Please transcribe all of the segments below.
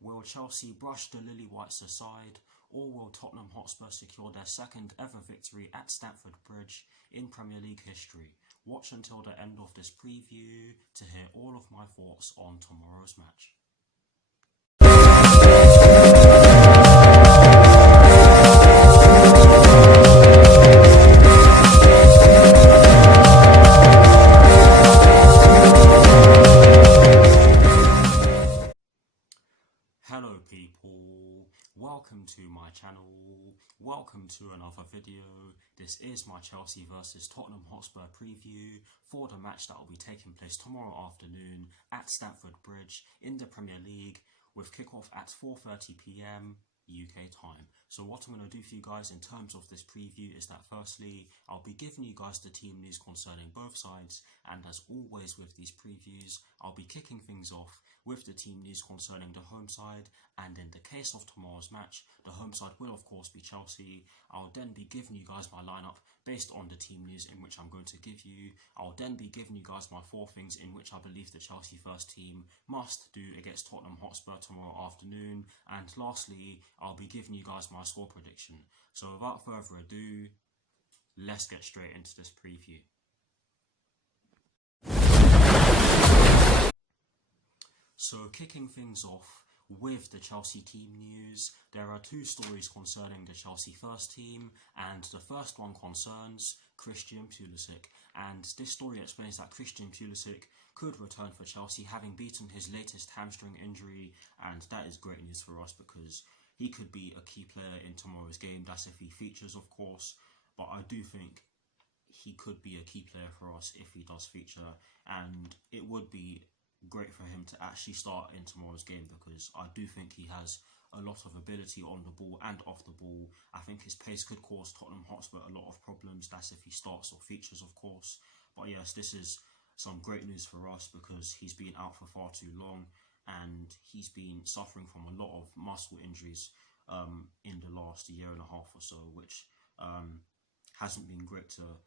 Will Chelsea brush the Lily Whites aside, or will Tottenham Hotspur secure their second ever victory at Stamford Bridge in Premier League history? Watch until the end of this preview to hear all of my thoughts on tomorrow's match. Hello people, welcome to my channel, welcome to another video. This is my Chelsea vs Tottenham Hotspur preview for the match that will be taking place tomorrow afternoon at Stamford Bridge in the Premier League with kickoff at 4:30 PM UK time. So what I'm going to do for you guys in terms of this preview is that firstly, I'll be giving you guys the team news concerning both sides, and as always with these previews, I'll be kicking things off with the team news concerning the home side, and in the case of tomorrow's match, the home side will of course be Chelsea. I'll then be giving you guys my lineup based on the team news in which I'm going to give you. I'll then be giving you guys my 4 things in which I believe the Chelsea first team must do against Tottenham Hotspur tomorrow afternoon, and lastly, I'll be giving you guys my score prediction. So without further ado, let's get straight into this preview. So kicking things off with the Chelsea team news, there are 2 stories concerning the Chelsea first team, and the first one concerns Christian Pulisic, and this story explains that Christian Pulisic could return for Chelsea having beaten his latest hamstring injury, and that is great news for us because he could be a key player in tomorrow's game. That's if he features, of course, but I do think he could be a key player for us if he does feature, and it would be great for him to actually start in tomorrow's game because I do think he has a lot of ability on the ball and off the ball. I think his pace could cause Tottenham Hotspur a lot of problems. That's if he starts or features, of course. But yes, this is some great news for us because he's been out for far too long and he's been suffering from a lot of muscle injuries in the last year and a half or so, which hasn't been great to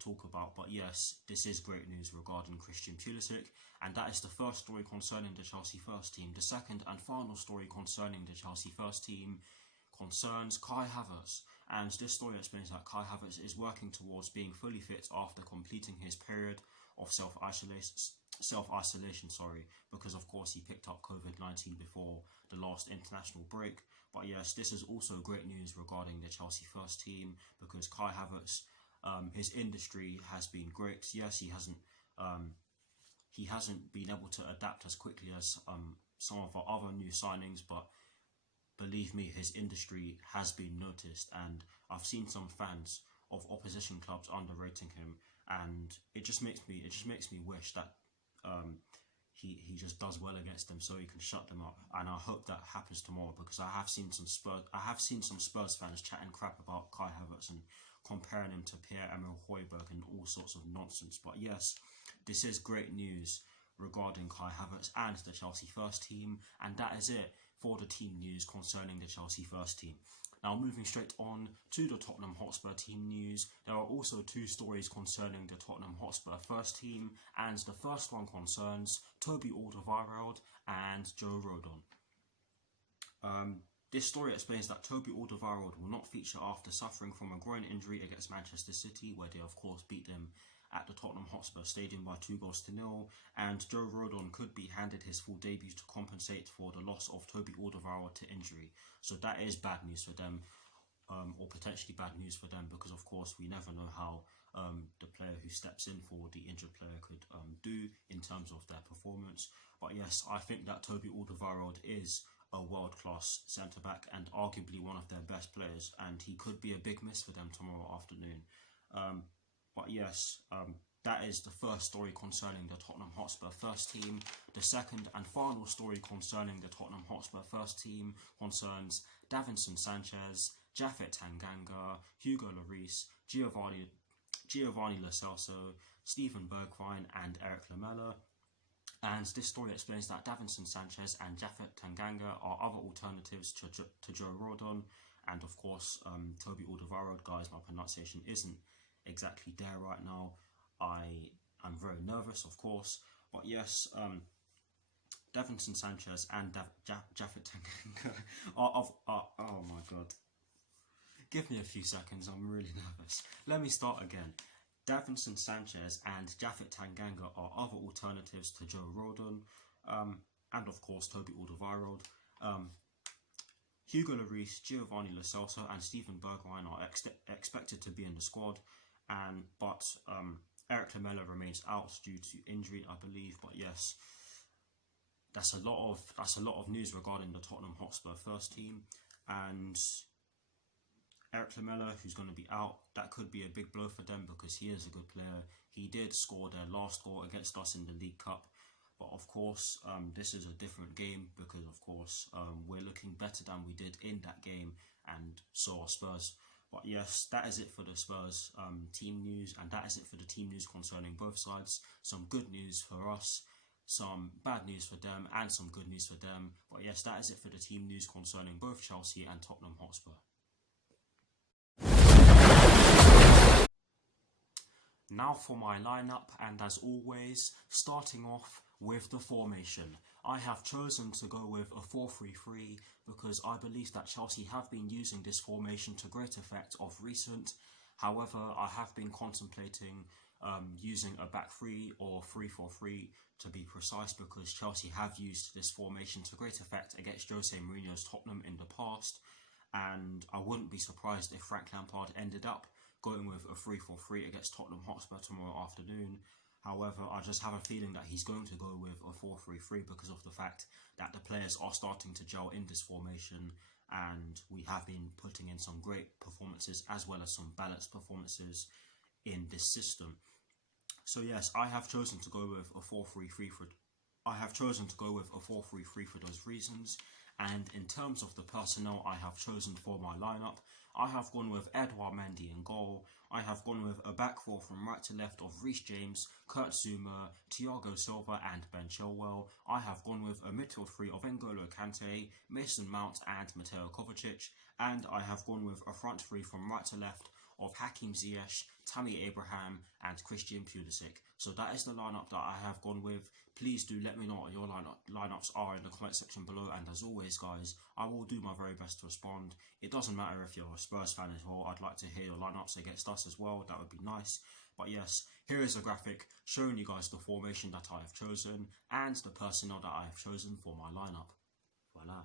talk about. But yes, this is great news regarding Christian Pulisic, and that is the first story concerning the Chelsea first team. The second and final story concerning the Chelsea first team concerns Kai Havertz, and this story explains that Kai Havertz is working towards being fully fit after completing his period of self-isolation, because of course he picked up COVID-19 before the last international break. But yes, this is also great news regarding the Chelsea first team because Kai Havertz, his industry has been great. Yes, he hasn't been able to adapt as quickly as some of our other new signings, but believe me, his industry has been noticed, and I've seen some fans of opposition clubs underrating him, and it just makes me wish that he just does well against them so he can shut them up, and I hope that happens tomorrow because I have seen some Spurs fans chatting crap about Kai Havertz and comparing him to Pierre-Emile Højbjerg and all sorts of nonsense. But yes, this is great news regarding Kai Havertz and the Chelsea first team, and that is it for the team news concerning the Chelsea first team. Now moving straight on to the Tottenham Hotspur team news, there are also 2 stories concerning the Tottenham Hotspur first team, and the first one concerns Toby Alderweireld and Joe Rodon. This story explains that Toby Alderweireld will not feature after suffering from a groin injury against Manchester City, where they of course beat them at the Tottenham Hotspur Stadium by 2-0, and Joe Rodon could be handed his full debut to compensate for the loss of Toby Alderweireld to injury. So that is bad news for them, or potentially bad news for them, because of course we never know how the player who steps in for the injured player could do in terms of their performance. But yes, I think that Toby Alderweireld is a world-class centre-back and arguably one of their best players, and he could be a big miss for them tomorrow afternoon. But yes, that is the first story concerning the Tottenham Hotspur first team. The second and final story concerning the Tottenham Hotspur first team concerns Davinson Sanchez, Japhet Tanganga, Hugo Lloris, Giovanni Lo Celso, Steven Bergwijn and Eric Lamela. And this story explains that Davinson Sanchez and Japhet Tanganga are other alternatives to Joe Rodon, and of course Toby Alderweireld. Guys, my pronunciation isn't exactly there right now. I'm very nervous, of course, but yes, Davinson Sanchez and Japhet Tanganga oh my god. Give me a few seconds, I'm really nervous. Let me start again. Davinson Sanchez and Japhet Tanganga are other alternatives to Joe Rodon, and of course Toby Alderweireld. Hugo Lloris, Giovanni Lo Celso and Steven Bergwijn are expected to be in the squad, but Eric Lamela remains out due to injury, I believe. But yes, that's a lot of news regarding the Tottenham Hotspur first team, and Eric Lamela, who's going to be out, that could be a big blow for them because he is a good player. He did score their last goal against us in the League Cup. But of course, this is a different game because, of course, we're looking better than we did in that game, and so are Spurs. But yes, that is it for the Spurs team news, and that is it for the team news concerning both sides. Some good news for us, some bad news for them, and some good news for them. But yes, that is it for the team news concerning both Chelsea and Tottenham Hotspur. Now for my lineup, and as always, starting off with the formation. I have chosen to go with a 4-3-3 because I believe that Chelsea have been using this formation to great effect of recent. However, I have been contemplating using a back 3 or 3-4-3 to be precise, because Chelsea have used this formation to great effect against Jose Mourinho's Tottenham in the past, and I wouldn't be surprised if Frank Lampard ended up going with a 3-4-3 against Tottenham Hotspur tomorrow afternoon. However, I just have a feeling that he's going to go with a 4-3-3 because of the fact that the players are starting to gel in this formation, and we have been putting in some great performances as well as some balanced performances in this system. So yes, I have chosen to go with a 4-3-3 for those reasons. And in terms of the personnel I have chosen for my lineup, I have gone with Edouard Mendy in goal. I have gone with a back four from right to left of Reece James, Kurt Zouma, Thiago Silva and Ben Chilwell. I have gone with a midfield three of N'Golo Kante, Mason Mount and Mateo Kovacic. And I have gone with a front three from right to left of Hakim Ziyech, Tammy Abraham and Christian Pulisic. So that is the lineup that I have gone with. Please do let me know what your lineups are in the comment section below, and as always guys, I will do my very best to respond. It doesn't matter if you're a Spurs fan as well, I'd like to hear your lineups against us as well, that would be nice. But yes, here is a graphic showing you guys the formation that I have chosen and the personnel that I have chosen for my lineup. Voila.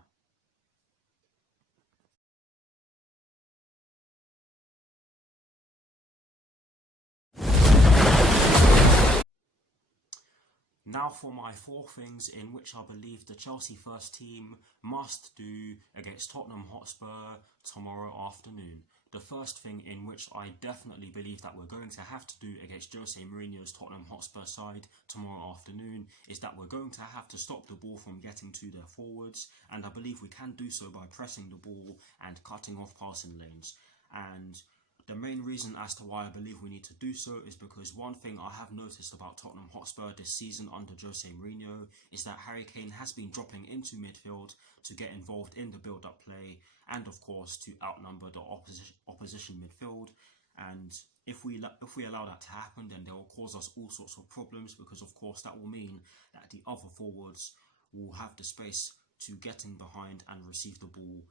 Now for my 4 things in which I believe the Chelsea first team must do against Tottenham Hotspur tomorrow afternoon. The first thing in which I definitely believe that we're going to have to do against Jose Mourinho's Tottenham Hotspur side tomorrow afternoon is that we're going to have to stop the ball from getting to their forwards, and I believe we can do so by pressing the ball and cutting off passing lanes. And the main reason as to why I believe we need to do so is because one thing I have noticed about Tottenham Hotspur this season under Jose Mourinho is that Harry Kane has been dropping into midfield to get involved in the build-up play and of course to outnumber the opposition midfield. And if we allow that to happen, then they will cause us all sorts of problems, because of course that will mean that the other forwards will have the space to get in behind and receive the ball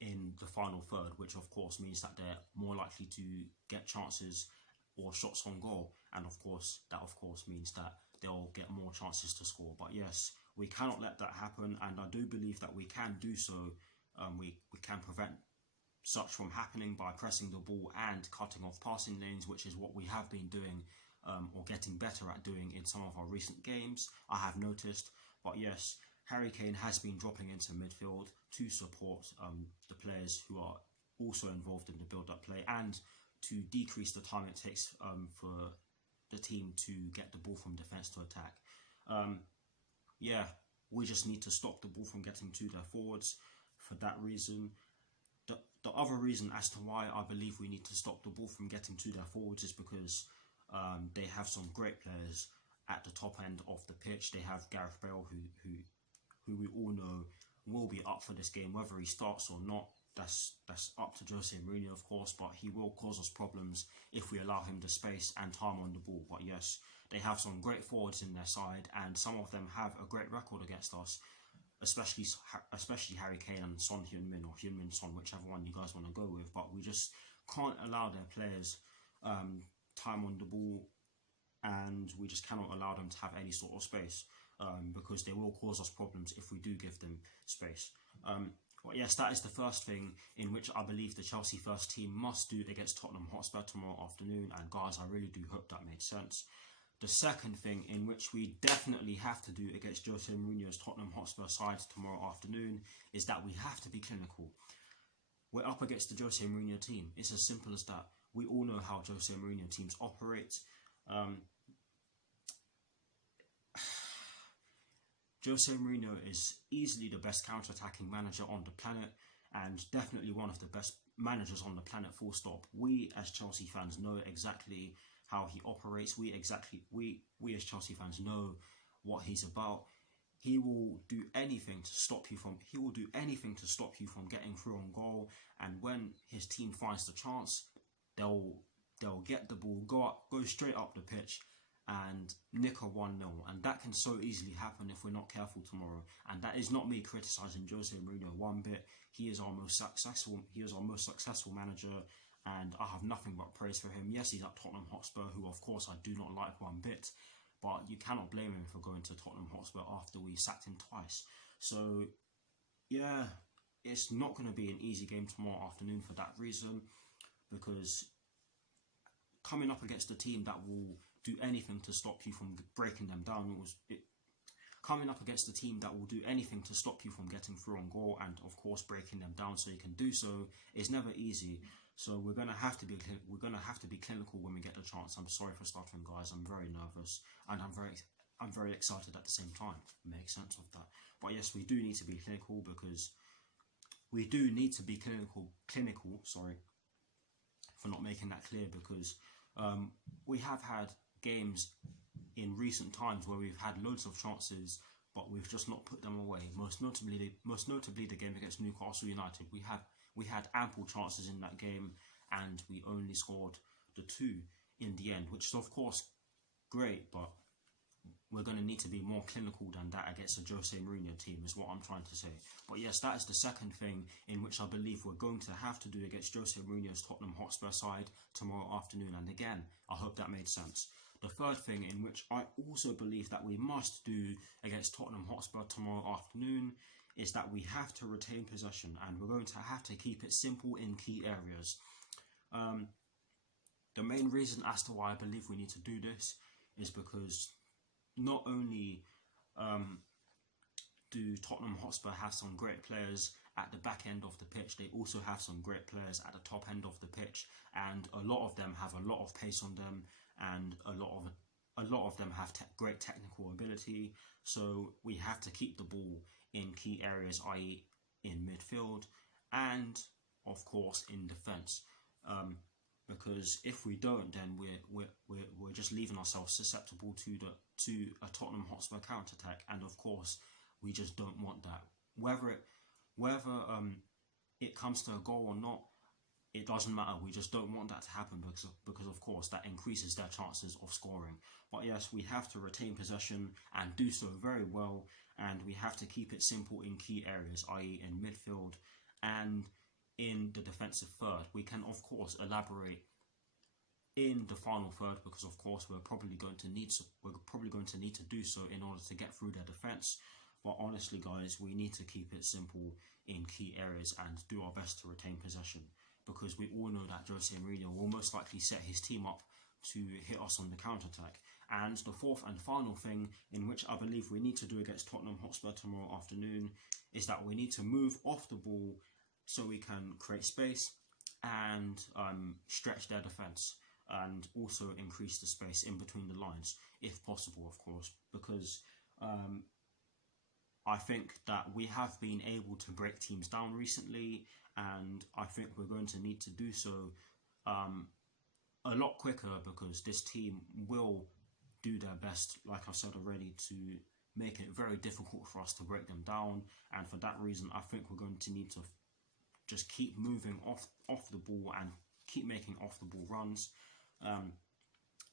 in the final third, which of course means that they're more likely to get chances or shots on goal, and of course that means that they'll get more chances to score. But yes, we cannot let that happen, and I do believe that we can do so. We can prevent such from happening by pressing the ball and cutting off passing lanes, which is what we have been doing or getting better at doing in some of our recent games, I have noticed. But yes, Harry Kane has been dropping into midfield to support the players who are also involved in the build-up play and to decrease the time it takes for the team to get the ball from defence to attack. Yeah, we just need to stop the ball from getting to their forwards for that reason. The other reason as to why I believe we need to stop the ball from getting to their forwards is because they have some great players at the top end of the pitch. They have Gareth Bale, who we all know will be up for this game, whether he starts or not. That's up to Jose Mourinho, of course, but he will cause us problems if we allow him the space and time on the ball. But yes, They have some great forwards in their side, and some of them have a great record against us, especially Harry Kane and Son Heung-min, or Heung-min Son, whichever one you guys want to go with. But we just can't allow their players time on the ball, and we just cannot allow them to have any sort of space, because they will cause us problems if we do give them space. But yes, that is the first thing in which I believe the Chelsea first team must do against Tottenham Hotspur tomorrow afternoon, and guys, I really do hope that made sense. The second thing in which we definitely have to do against Jose Mourinho's Tottenham Hotspur side tomorrow afternoon is that we have to be clinical. We're up against the Jose Mourinho team. It's as simple as that. We all know how Jose Mourinho teams operate. Jose Mourinho is easily the best counter-attacking manager on the planet, and definitely one of the best managers on the planet, full stop. We as Chelsea fans know exactly how he operates. We as Chelsea fans know what he's about. He will do anything to stop you from getting through on goal, and when his team finds the chance, they'll get the ball, go straight up the pitch and nick a 1-0, and that can so easily happen if we're not careful tomorrow. And that is not me criticising Jose Mourinho one bit. He is our most successful manager, and I have nothing but praise for him. Yes, he's at Tottenham Hotspur, who of course I do not like one bit, but you cannot blame him for going to Tottenham Hotspur after we sacked him twice. So yeah, it's not going to be an easy game tomorrow afternoon for that reason, because coming up against a team that will do anything to stop you from breaking them down, coming up against a team that will do anything to stop you from getting through on goal, and of course breaking them down so you can do so, is never easy. So we're gonna have to be clinical when we get the chance. I'm sorry for stuttering, guys. I'm very nervous, and I'm very excited at the same time. Make sense of that. But yes, we do need to be clinical, because we do need to be clinical. Sorry for not making that clear, because we have had games in recent times where we've had loads of chances, but we've just not put them away. Most notably the game against Newcastle United. We had ample chances in that game, and we only scored the 2 in the end, which is of course great, but we're going to need to be more clinical than that against a Jose Mourinho team, is what I'm trying to say. But yes, that is the second thing in which I believe we're going to have to do against Jose Mourinho's Tottenham Hotspur side tomorrow afternoon. And again, I hope that made sense. The third thing in which I also believe that we must do against Tottenham Hotspur tomorrow afternoon is that we have to retain possession, and we're going to have to keep it simple in key areas. The main reason as to why I believe we need to do this is because not only do Tottenham Hotspur have some great players at the back end of the pitch, they also have some great players at the top end of the pitch, and a lot of them have a lot of pace on them, and a lot of them have great technical ability. So we have to keep the ball in key areas, i.e. in midfield and of course in defence. Because if we don't, then we're just leaving ourselves susceptible to a Tottenham Hotspur counter-attack, and of course we just don't want that. Whether it comes to a goal or not, it doesn't matter. We just don't want that to happen, because of course that increases their chances of scoring. But yes, we have to retain possession and do so very well, and we have to keep it simple in key areas, i.e. in midfield and in the defensive third. We can of course elaborate in the final third, because of course we're probably going to need to do so in order to get through their defense. But honestly, guys, we need to keep it simple in key areas and do our best to retain possession, because we all know that Jose Mourinho will most likely set his team up to hit us on the counter-attack. And the fourth and final thing in which I believe we need to do against Tottenham Hotspur tomorrow afternoon is that we need to move off the ball so we can create space and stretch their defence, and also increase the space in between the lines, if possible, of course, because I think that we have been able to break teams down recently, and I think we're going to need to do so a lot quicker, because this team will do their best, like I said already, to make it very difficult for us to break them down. And for that reason, I think we're going to need to just keep moving off the ball and keep making off the ball runs.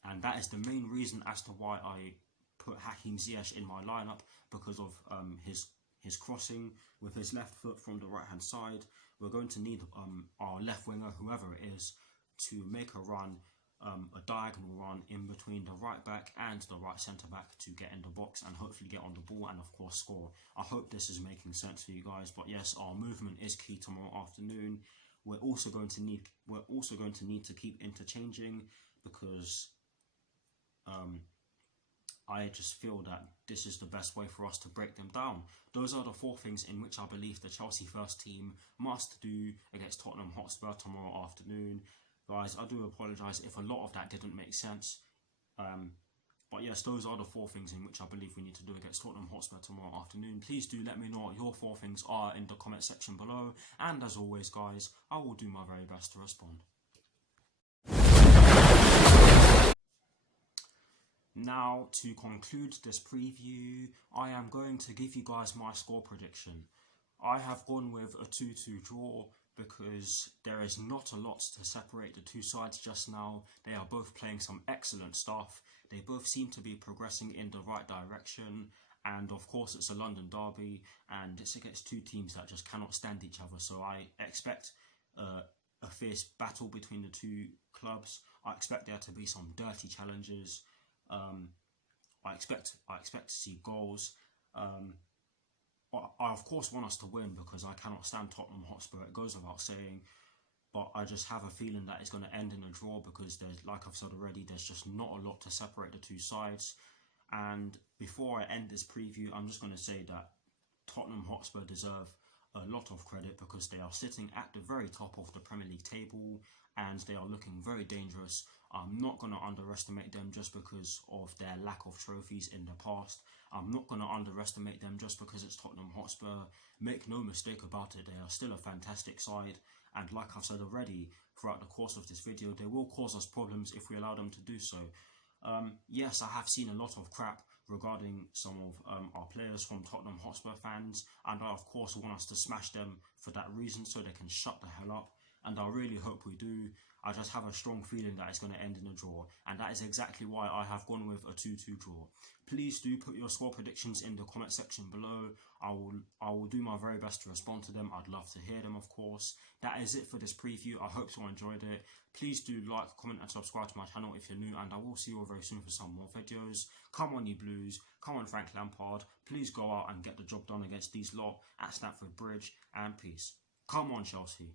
and that is the main reason as to why I put Hakim Ziyech in my lineup, because of his crossing with his left foot from the right hand side. We're going to need our left winger, whoever it is, to make a run, a diagonal run in between the right back and the right centre back to get in the box and hopefully get on the ball and of course score. I hope this is making sense for you guys. But yes, our movement is key tomorrow afternoon. We're also going to need to keep interchanging, because I just feel that this is the best way for us to break them down. Those are the 4 things in which I believe the Chelsea first team must do against Tottenham Hotspur tomorrow afternoon. Guys, I do apologise if a lot of that didn't make sense. But yes, those are the 4 things in which I believe we need to do against Tottenham Hotspur tomorrow afternoon. Please do let me know what your 4 things are in the comment section below. And as always, guys, I will do my very best to respond. Now, to conclude this preview, I am going to give you guys my score prediction. I have gone with a 2-2 draw because there is not a lot to separate the two sides just now. They are both playing some excellent stuff. They both seem to be progressing in the right direction. And of course, it's a London derby and it's against 2 teams that just cannot stand each other. So I expect a fierce battle between the 2 clubs. I expect there to be some dirty challenges. I expect to see goals. I of course want us to win because I cannot stand Tottenham Hotspur, it goes without saying, but I just have a feeling that it's going to end in a draw because there's, like I've said already, there's just not a lot to separate the 2 sides. And before I end this preview, I'm just going to say that Tottenham Hotspur deserve a lot of credit because they are sitting at the very top of the Premier League table and they are looking very dangerous. I'm not going to underestimate them just because of their lack of trophies in the past. I'm not going to underestimate them just because it's Tottenham Hotspur. Make no mistake about it, they are still a fantastic side. And like I've said already, throughout the course of this video, they will cause us problems if we allow them to do so. Yes, I have seen a lot of crap regarding some of our players from Tottenham Hotspur fans, and I of course want us to smash them for that reason so they can shut the hell up, and I really hope we do. I just have a strong feeling that it's going to end in a draw, and that is exactly why I have gone with a 2-2 draw. Please do put your score predictions in the comment section below. I will do my very best to respond to them. I'd love to hear them, of course. That is it for this preview. I hope you enjoyed it. Please do like, comment and subscribe to my channel if you're new, and I will see you all very soon for some more videos. Come on, you Blues. Come on, Frank Lampard. Please go out and get the job done against these lot at Stamford Bridge, and peace. Come on, Chelsea.